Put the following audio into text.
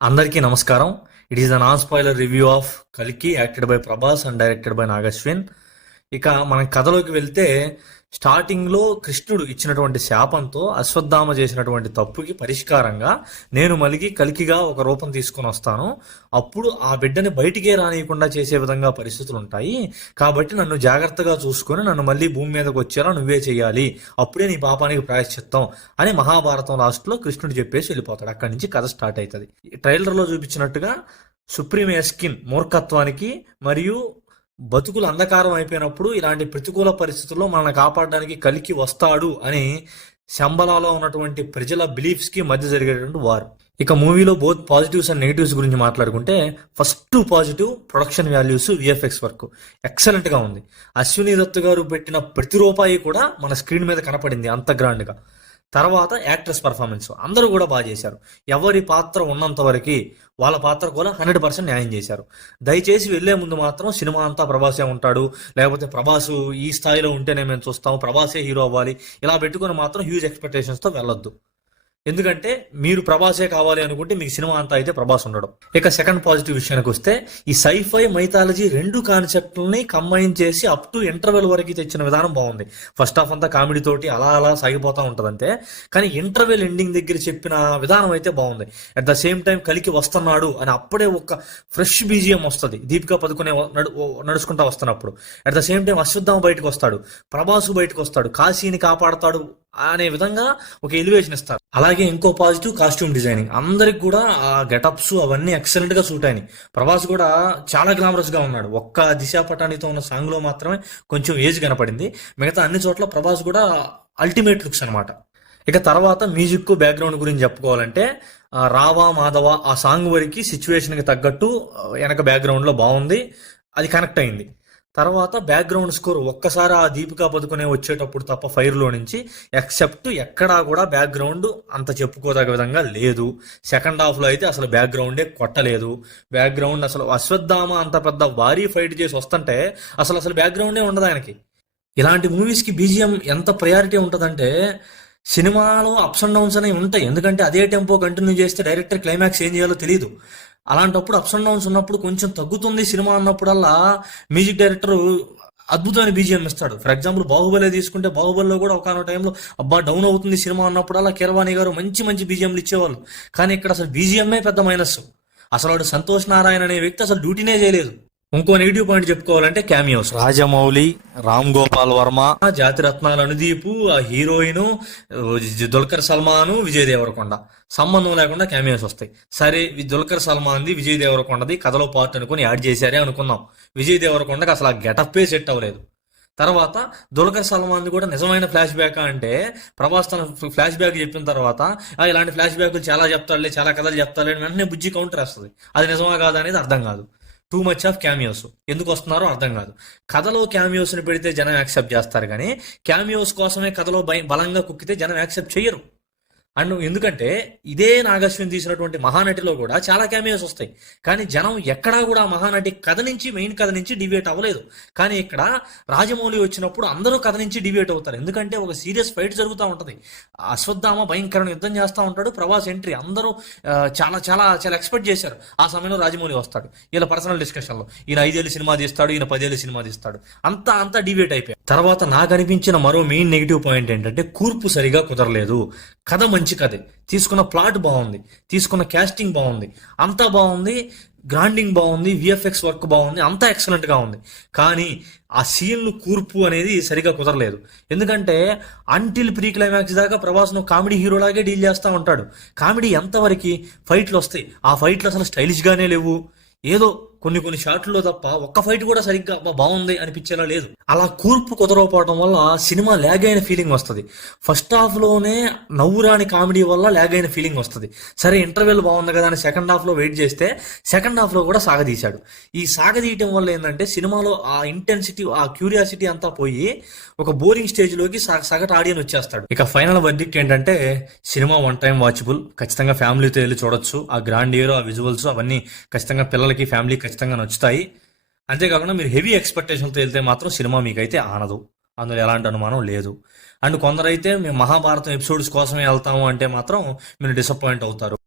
అందరికీ నమస్కారం. It is the non spoiler review of కల్కి acted by Prabhas and directed by Nag Ashwin ఇక మన కథలోకి వెళ్తే స్టార్టింగ్లో కృష్ణుడు ఇచ్చినటువంటి శాపంతో అశ్వత్థామ చేసినటువంటి తప్పుకి పరిష్కారంగా నేను మలిగి కలికిగా ఒక రూపం తీసుకొని వస్తాను. అప్పుడు ఆ బిడ్డని బయటికే రానియకుండా చేసే విధంగా పరిస్థితులు ఉంటాయి కాబట్టి నన్ను జాగ్రత్తగా చూసుకొని నన్ను మళ్ళీ భూమి మీదకి వచ్చేలా నువ్వే చేయాలి. అప్పుడే నీ పాపానికి ప్రాయశ్చిత్తం అని మహాభారతం లాస్ట్లో కృష్ణుడు చెప్పేసి వెళ్ళిపోతాడు. అక్కడి నుంచి కథ స్టార్ట్ అవుతుంది. ట్రైలర్లో చూపించినట్టుగా సుప్రీం ఎస్కిన్ మూర్ఖత్వానికి మరియు బతుకులు అంధకారం అయిపోయినప్పుడు ఇలాంటి ప్రతికూల పరిస్థితుల్లో మనల్ని కాపాడడానికి కలికి వస్తాడు అని శంబలాలో ఉన్నటువంటి ప్రజల బిలీఫ్స్కి మధ్య జరిగేటువంటి వారు ఇక మూవీలో బోత్ పాజిటివ్స్ అండ్ నెగిటివ్స్ గురించి మాట్లాడుకుంటే first positive production values VFX work ఎక్సలెంట్గా ఉంది. అశ్విని దత్ గారు పెట్టిన ప్రతి రూపాయి కూడా మన స్క్రీన్ మీద కనపడింది అంత గ్రాండ్గా. తర్వాత యాక్ట్రెస్ పర్ఫార్మెన్స్. అందరూ కూడా బాగా చేశారు. ఎవరి పాత్ర ఉన్నంత వరకు వాళ్ళ పాత్ర కూడా హండ్రెడ్ పర్సెంట్ న్యాయం చేశారు. దయచేసి వెళ్ళే ముందు మాత్రం సినిమా అంతా ప్రభాసే ఉంటాడు. లేకపోతే ప్రభాసు ఈ స్థాయిలో ఉంటేనే మేము చూస్తాం. ప్రభాసే హీరో అవ్వాలి. ఇలా పెట్టుకుని మాత్రం హ్యూజ్ ఎక్స్పెక్టేషన్స్తో వెళ్ళొద్దు. ఎందుకంటే మీరు ప్రభాసే కావాలి అనుకుంటే మీకు సినిమా అంతా అయితే ప్రభాస్ ఉండడం. ఇక సెకండ్ పాజిటివ్ విషయానికి వస్తే ఈ సైఫై మైథాలజీ రెండు కాన్సెప్ట్లని కంబైన్ చేసి అప్ టు ఇంటర్వెల్ వరకు తెచ్చిన విధానం బాగుంది. ఫస్ట్ హాఫ్ అంతా కామెడీ తోటి అలా అలా సాగిపోతా ఉంటది కానీ ఇంటర్వెల్ ఎండింగ్ దగ్గర చెప్పిన విధానం అయితే బాగుంది. అట్ ద సేమ్ టైం కలికి వస్తున్నాడు అని అప్పుడే ఒక ఫ్రెష్ బీజియం వస్తుంది. దీపికా పదుకునే నడుచుకుంటా వస్తున్నప్పుడు. At the same time Ashwatthama బయటకు వస్తాడు. ప్రభాసు బయటకు వస్తాడు. కాశీని కాపాడతాడు అనే విధంగా ఒక ఎలివేషన్ ఇస్తారు. అలాగే ఇంకో పాజిటివ్ కాస్ట్యూమ్ డిజైనింగ్ అందరికి కూడా ఆ గెటప్స్ అవన్నీ ఎక్సలెంట్గా సూట్ అయినాయి. ప్రభాస్ కూడా చాలా గ్లామరస్గా ఉన్నాడు. ఒక్క దిశా పటానితో ఉన్న సాంగ్లో మాత్రమే కొంచెం ఏజ్ కనపడింది. మిగతా అన్ని చోట్ల ప్రభాస్ కూడా అల్టిమేట్ లుక్స్ అనమాట ఇక తర్వాత మ్యూజిక్ బ్యాక్గ్రౌండ్ గురించి చెప్పుకోవాలంటే రావా మాధవ ఆ సాంగ్ వరకు సిచ్యువేషన్కి తగ్గట్టు వెనక బ్యాక్గ్రౌండ్లో బాగుంది. అది కనెక్ట్ అయింది. తర్వాత బ్యాక్గ్రౌండ్ స్కోర్ ఒక్కసారి ఆ దీపికా పదుకునే వచ్చేటప్పుడు తప్ప ఫైర్లో నుంచి ఎక్సెప్ట్ ఎక్కడా కూడా బ్యాక్గ్రౌండ్ అంత చెప్పుకోదగ్గ విధంగా లేదు. సెకండ్ హాఫ్లో అయితే అసలు బ్యాక్గ్రౌండే కొట్టలేదు. బ్యాక్గ్రౌండ్ అసలు అశ్వత్థామ అంత పెద్ద భారీ ఫైట్ చేసి వస్తుంటే అసలు అసలు బ్యాక్గ్రౌండే ఉండదు ఆయనకి. ఇలాంటి మూవీస్కి బీజిఎం ఎంత ప్రయారిటీ ఉంటుందంటే సినిమాలో అప్స్ అండ్ డౌన్స్ అనేవి ఉంటాయి. ఎందుకంటే అదే టెంపో కంటిన్యూ చేస్తే డైరెక్టర్ క్లైమాక్స్ ఏం చేయాలో తెలియదు అలాంటప్పుడు అప్స్ అండ్ డౌన్స్ ఉన్నప్పుడు కొంచెం తగ్గుతుంది సినిమా అన్నప్పుడల్లా మ్యూజిక్ డైరెక్టర్ అద్భుతమైన బీజిఎం ఇస్తాడు. ఫర్ ఎగ్జాంపుల్ బాహుబలి తీసుకుంటే బాహుబలిలో కూడా ఒకనొక టైంలో అబ్బా డౌన్ అవుతుంది సినిమా అన్నప్పుడల్లా కిరవాణి గారు మంచి మంచి బీజిఎంలు ఇచ్చేవాళ్ళు. కానీ ఇక్కడ అసలు బీజిఎంఏ పెద్ద మైనస్ అసలు వాడు సంతోష్ నారాయణ అనే వ్యక్తి అసలు డ్యూటీనే చేయలేదు. ఇంకో నెగిటివ్ పాయింట్ చెప్పుకోవాలంటే క్యామియోస్ రాజమౌళి రామ్ గోపాల్ వర్మ. జాతి రత్నాల అనుదీపు ఆ హీరోయిన్ దుల్కర్ సల్మాన్ విజయ్ దేవరకొండ. సంబంధం లేకుండా క్యామియోస్ వస్తాయి. సరే దుల్కర్ సల్మాన్ది విజయ్ దేవరకొండది కథలో పార్ట్ అనుకుని యాడ్ చేశారే అనుకుందాం. విజయ్ దేవరకొండకి అసలు ఆ గెటప్పే సెట్ అవ్వలేదు. తర్వాత దుల్కర్ సల్మాన్ కూడా నిజమైన ఫ్లాష్ బ్యాక్ అంటే ప్రభాస్ తన ఫ్లాష్ బ్యాక్ చెప్పిన తర్వాత "ఆ, ఇలాంటి ఫ్లాష్ బ్యాక్లు చాలా చెప్తాడులే చాలా కథలు చెప్తాడులే అని వెంటనే బుజ్జి కౌంటర్ వేస్తుంది. అది నిజమా కాదా అనేది అర్థం కాదు. టూ మచ్ ఆఫ్ క్యామియోస్ ఎందుకు వస్తున్నారో అర్థం కాదు. కథలో క్యామియోస్ని పెడితే జనం యాక్సెప్ట్ చేస్తారు కానీ క్యామియోస్ కోసమే కథలో బలంగా కుక్కితే జనం యాక్సెప్ట్ చేయరు అండ్ ఎందుకంటే ఇదే నాగశ్విన్ తీసినటువంటి మహానటిలో కూడా చాలా క్యామియోస్ వస్తాయి. కానీ జనం ఎక్కడా కూడా మహానటి కథ నుంచి మెయిన్ కథ నుంచి డివేట్ అవ్వలేదు. కానీ ఇక్కడ రాజమౌళి వచ్చినప్పుడు అందరూ కథ నుంచి డివేట్ అవుతారు. ఎందుకంటే ఒక సీరియస్ ఫైట్ జరుగుతూ ఉంటది. అశ్వత్థామ భయంకరమైన యుద్ధం చేస్తూ ఉంటాడు. ప్రభాస్ ఎంట్రీ అందరూ చాలా చాలా చాలా ఎక్స్పెక్ట్ చేశారు. ఆ సమయంలో రాజమౌళి వస్తాడు. వీళ్ళ పర్సనల్ డిస్కషన్లో ఈయన ఐదేళ్ళు సినిమా తీస్తాడు ఈయన పదేళ్ళు సినిమా తీస్తాడు. అంతా అంతా డివేట్ అయిపోయాయి తర్వాత నాకు అనిపించిన మరో మెయిన్ నెగిటివ్ పాయింట్ ఏంటంటే కూర్పు సరిగా కుదరలేదు. కథ మంచి కథే. తీసుకున్న ప్లాట్ బాగుంది. తీసుకున్న క్యాస్టింగ్ బాగుంది. అంతా బాగుంది. గ్రాండింగ్ బాగుంది. విఎఫ్ఎక్స్ వర్క్ బాగుంది. అంతా ఎక్సలెంట్గా ఉంది. కానీ ఆ సీన్లు కూర్పు అనేది సరిగా కుదరలేదు. ఎందుకంటే అంటిల్ ప్రీ క్లైమాక్స్ దాకా ప్రభాస్ను కామెడీ హీరోలాగే డీల్ చేస్తూ ఉంటాడు. కామెడీ ఎంతవరకు ఫైట్లు వస్తాయి? ఆ ఫైట్లు అసలు స్టైలిష్గానే లేవు. ఏదో కొన్ని కొన్ని షాట్లలో తప్ప ఒక్క ఫైట్ కూడా సరిగ్గా బాగుంది అనిపించేలా లేదు. అలా కూర్పు కుదరకపోవడం వల్ల సినిమా ల్యాగ్ అయిన ఫీలింగ్ వస్తుంది. ఫస్ట్ హాఫ్లోనే నవ్వురాని కామెడీ వల్ల ల్యాగ్ అయిన ఫీలింగ్ వస్తుంది. సరే ఇంటర్వెల్ బాగుంది కదా అని సెకండ్ హాఫ్లో వెయిట్ చేస్తే సెకండ్ హాఫ్లో కూడా సాగదీశాడు. ఈ సాగదీయటం వల్ల ఏంటంటే సినిమాలో ఆ ఇంటెన్సిటీ ఆ క్యూరియాసిటీ అంతా పోయి ఒక బోరింగ్ స్టేజ్లోకి సగ- సగటు ఆడియన్ వచ్చేస్తాడు. ఇక ఫైనల్ వర్డిక్ట్ ఏంటంటే సినిమా వన్ టైం వాచబుల్. ఖచ్చితంగా ఫ్యామిలీతో వెళ్ళి చూడొచ్చు. ఆ గ్రాండ్ ఇయర్ ఆ విజువల్స్ అవన్నీ ఖచ్చితంగా పిల్లలకి ఫ్యామిలీకి ఖచ్చితంగా నచ్చుతాయి అంతేకాకుండా మీరు హెవీ ఎక్స్పెక్టేషన్తో వెళ్తే మాత్రం సినిమా మీకైతే ఆనదు. అందులో ఎలాంటి అనుమానం లేదు. అండ్ కొందరైతే మేము మహాభారతం ఎపిసోడ్స్ కోసమే వెళ్తాము అంటే మాత్రం మీరు డిసప్పాయింట్ అవుతారు.